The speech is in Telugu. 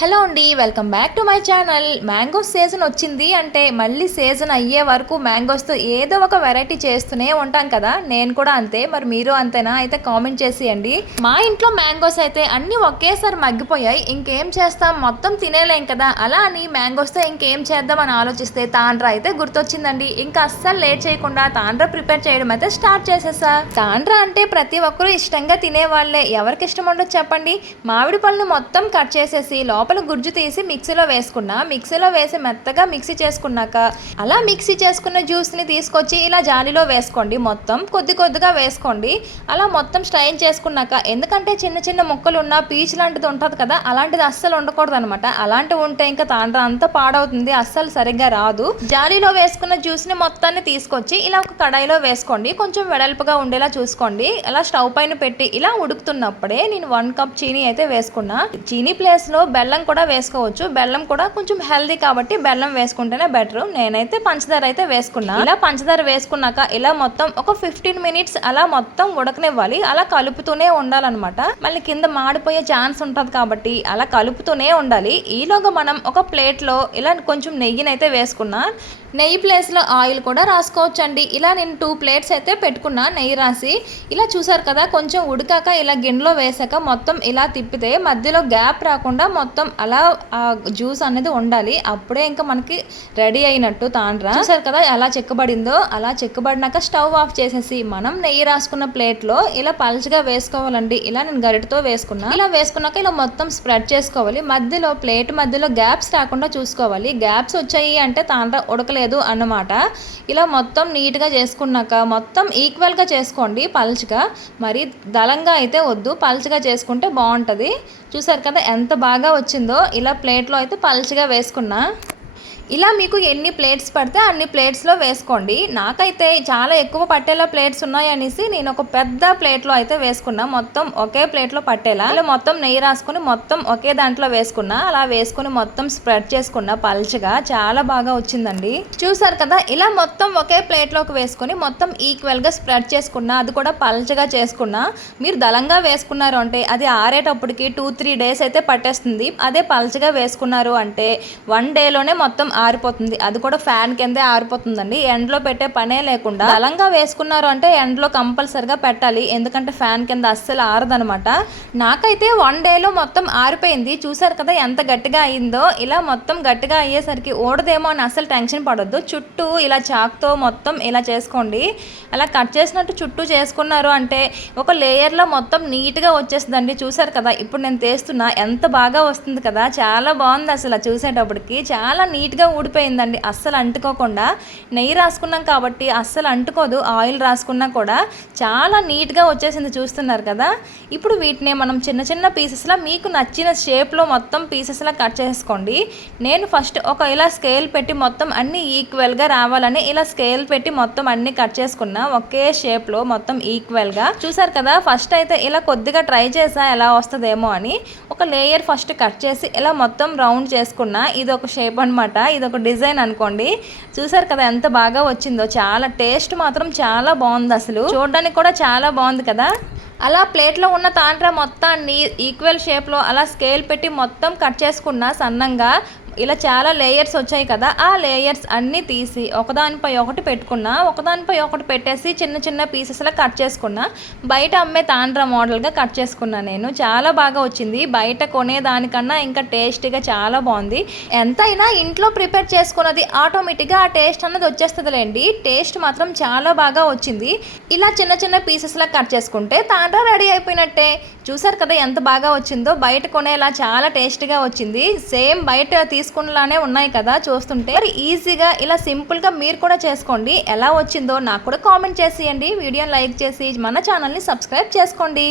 హలో అండి welcome back to my channel. Mangoes season వచ్చింది అంటే మళ్ళీ సీజన్ అయ్యే వరకు మ్యాంగోస్తో ఏదో ఒక వెరైటీ చేస్తూనే ఉంటాం కదా. నేను కూడా అంతే మరి మీరు అంతేనా? అయితే కామెంట్ చేసేయండి. మా ఇంట్లో మ్యాంగోస్ అయితే అన్నీ ఒకేసారి మగ్గిపోయాయి. ఇంకేం చేస్తాం? మొత్తం తినేలేం కదా. అలా అని మ్యాంగోస్తో ఇంకేం చేద్దాం అని ఆలోచిస్తే తాండ్రా అయితే గుర్తొచ్చిందండి. ఇంకా అస్సలు లేట్ చేయకుండా తాండ్రా ప్రిపేర్ చేయడం అయితే స్టార్ట్ చేసేసా. తాండ్రా అంటే ప్రతి ఒక్కరూ ఇష్టంగా తినేవాళ్ళే. ఎవరికి ఇష్టం ఉండదు చెప్పండి. మామిడి పళ్ళను మొత్తం కట్ చేసేసి లోపల గుజ్జు తీసి మిక్సీలో వేసుకున్నా మిక్సీలో వేసి మెత్తగా మిక్సీ చేసుకున్నాక అలా మిక్సీ చేసుకున్న జ్యూస్ని తీసుకొచ్చి ఇలా జాలీలో వేసుకోండి. మొత్తం కొద్ది కొద్దిగా వేసుకోండి. అలా మొత్తం స్ట్రైన్ చేసుకున్నాక ఎందుకంటే చిన్న చిన్న ముక్కలు ఉన్న పీచ్ లాంటిది ఉంటుంది కదా అలాంటిది అస్సలు ఉండకూడదు అనమాట అలాంటివి ఉంటే ఇంకా తాండ్ర అంతా పాడవుతుంది అస్సలు సరిగ్గా రాదు. జాలీలో వేసుకున్న జ్యూస్ని మొత్తాన్ని తీసుకొచ్చి ఇలా ఒక కడాయిలో వేసుకోండి. కొంచెం వెడల్పుగా ఉండేలా చూసుకోండి. అలా స్టవ్ పైన పెట్టి ఇలా ఉడుకుతున్నప్పుడే నేను వన్ కప్ చీనీ అయితే వేసుకున్నా. చీనీ ప్లేస్లో బెల్లం కూడా వేసుకోవచ్చు. బెల్లం కూడా కొంచెం హెల్దీ కాబట్టి బెల్లం వేసుకుంటేనే బెటర్ నేనైతే పంచదార అయితే వేసుకున్నా. ఇలా పంచదార వేసుకున్నాక ఇలా మొత్తం ఒక ఫిఫ్టీన్ మినిట్స్ అలా మొత్తం ఉడకనివ్వాలి. అలా కలుపుతూనే ఉండాలన్నమాట. మళ్ళీ కింద మాడిపోయే ఛాన్స్ ఉంటుంది కాబట్టి అలా కలుపుతూనే ఉండాలి. ఈలోగా మనం ఒక ప్లేట్లో ఇలా కొంచెం నెయ్యినైతే వేసుకున్నా. నెయ్యి ప్లేస్లో ఆయిల్ కూడా రాసుకోవచ్చండి. ఇలా నేను టూ ప్లేట్స్ అయితే పెట్టుకున్నా నెయ్యి రాసి. ఇలా చూసారు కదా కొంచెం ఉడికాక ఇలా గిన్నెలో వేసాక మొత్తం ఇలా తిప్పితే మధ్యలో గ్యాప్ రాకుండా మొత్తం అలా ఆ జ్యూస్ అనేది ఉండాలి అప్పుడే ఇంకా మనకి రెడీ అయినట్టు తాండ్రా. చూసారు కదా ఎలా చెక్కబడిందో? అలా చెక్కబడినాక స్టవ్ ఆఫ్ చేసేసి మనం నెయ్యి రాసుకున్న ప్లేట్లో ఇలా పలుచగా వేసుకోవాలండి. ఇలా నేను గరిటతో వేసుకున్నా. ఇలా వేసుకున్నాక ఇలా మొత్తం స్ప్రెడ్ చేసుకోవాలి. మధ్యలో ప్లేట్ మధ్యలో గ్యాప్స్ రాకుండా చూసుకోవాలి. గ్యాప్స్ వచ్చాయి అంటే తాండ్రా ఉడకలేదు అన్నమాట. ఇలా మొత్తం నీట్గా చేసుకున్నాక మొత్తం ఈక్వల్గా చేసుకోండి పలుచగా. మరి దళంగా అయితే వద్దు. పల్చగా చేసుకుంటే బాగుంటుంది. చూసారు కదా ఎంత బాగా వచ్చిందో. ఇలా ప్లేట్లో అయితే పలుచగా వేసుకున్నా. ఇలా మీకు ఎన్ని ప్లేట్స్ పడితే అన్ని ప్లేట్స్లో వేసుకోండి. నాకైతే చాలా ఎక్కువ పట్టేలా ప్లేట్స్ ఉన్నాయనేసి నేను ఒక పెద్ద ప్లేట్లో అయితే వేసుకున్నా. మొత్తం ఒకే ప్లేట్లో పట్టేలా. ఇలా మొత్తం నెయ్యి రాసుకుని మొత్తం ఒకే దాంట్లో వేసుకున్నా. అలా వేసుకుని మొత్తం స్ప్రెడ్ చేసుకున్నా పల్చగా. చాలా బాగా వచ్చిందండి. చూసారు కదా ఇలా మొత్తం ఒకే ప్లేట్లోకి వేసుకుని మొత్తం ఈక్వల్గా స్ప్రెడ్ చేసుకున్నా అది కూడా పల్చగా చేసుకున్నా మీరు దళంగా వేసుకున్నారు అంటే అది ఆరేటప్పటికి టూ త్రీ డేస్ అయితే పట్టేస్తుంది. అదే పల్చగా వేసుకున్నారు అంటే వన్ డేలోనే మొత్తం ఆరిపోతుంది. అది కూడా ఫ్యాన్ కిందే ఆరిపోతుందండి. ఎండలో పెట్టే పనే లేకుండా బలంగా వేసుకున్నారు అంటే ఎండలో కంపల్సరిగా పెట్టాలి. ఎందుకంటే ఫ్యాన్ కింద అస్సలు ఆరదనమాట. నాకైతే వన్ డేలో మొత్తం ఆరిపోయింది. చూసారు కదా ఎంత గట్టిగా అయిందో. ఇలా మొత్తం గట్టిగా అయ్యేసరికి ఓడదేమో అని అస్సలు టెన్షన్ పడొద్దు. చుట్టూ ఇలా చాక్తో మొత్తం ఇలా చేసుకోండి. అలా కట్ చేసినట్టు చుట్టూ చేసుకున్నారు అంటే ఒక లేయర్లో మొత్తం నీట్గా వచ్చేస్తుందండి. చూసారు కదా ఇప్పుడు నేను తీస్తున్నా. ఎంత బాగా వస్తుంది కదా. చాలా బాగుంది అసలు చూసేటప్పటికి. చాలా నీట్గా ఊడిపోయిందండి. అస్సలు అంటుకోకుండా నెయ్యి రాసుకున్నాం కాబట్టి అస్సలు అంటుకోదు. ఆయిల్ రాసుకున్నా కూడా చాలా నీట్గా వచ్చేసింది చూస్తున్నారు కదా. ఇప్పుడు వీటిని మనం చిన్న చిన్న పీసెస్లా మీకు నచ్చిన షేప్లో మొత్తం పీసెస్లా కట్ చేసుకోండి. నేను ఫస్ట్ ఒక ఇలా స్కేల్ పెట్టి మొత్తం అన్ని ఈక్వల్గా రావాలని ఇలా స్కేల్ పెట్టి మొత్తం అన్ని కట్ చేసుకున్నా ఒకే షేప్లో మొత్తం ఈక్వల్గా చూసారు కదా ఫస్ట్ అయితే ఇలా కొద్దిగా ట్రై చేసా ఎలా వస్తుందేమో అని ఒక లేయర్ ఫస్ట్ కట్ చేసి ఇలా మొత్తం రౌండ్ చేసుకున్నా ఇది ఒక షేప్ అనమాట ఇది ఒక డిజైన్ అనుకోండి. చూసారు కదా ఎంత బాగా వచ్చిందో. చాలా టేస్ట్ మాత్రం చాలా బాగుంది అసలు. చూడడానికి కూడా చాలా బాగుంది కదా. అలా ప్లేట్లో ఉన్న తాండ్ర మొత్తాన్ని ఈక్వల్ షేప్లో అలా స్కేల్ పెట్టి మొత్తం కట్ చేసుకున్న సన్నంగా ఇలా చాలా లేయర్స్ వచ్చాయి కదా ఆ లేయర్స్ అన్నీ తీసి ఒకదానిపై ఒకటి పెట్టుకున్నా ఒకదానిపై ఒకటి పెట్టేసి చిన్న చిన్న పీసెస్లా కట్ చేసుకున్నా బయట అమ్మే తాండ్ర మోడల్గా కట్ చేసుకున్నా నేను. చాలా బాగా వచ్చింది. బయట కొనేదానికన్నా ఇంకా టేస్ట్గా చాలా బాగుంది. ఎంతైనా ఇంట్లో ప్రిపేర్ చేసుకున్నది ఆటోమేటిక్గా ఆ టేస్ట్ అన్నది వచ్చేస్తుందిలేండి. టేస్ట్ మాత్రం చాలా బాగా వచ్చింది. ఇలా చిన్న చిన్న పీసెస్లా కట్ చేసుకుంటే తాండ్ర రెడీ అయిపోయినట్టే. చూసారు కదా ఎంత బాగా వచ్చిందో? బయట కొనేలా చాలా టేస్ట్గా వచ్చింది. సేమ్ బయట తీసుకునేలానే ఉన్నాయి కదా చూస్తుంటే. మరి ఈజీగా ఇలా సింపుల్గా మీరు కూడా చేసుకోండి. ఎలా వచ్చిందో నాకు కూడా కామెంట్ చేసేయండి. వీడియోని లైక్ చేసి మన ఛానల్ని సబ్స్క్రైబ్ చేసుకోండి.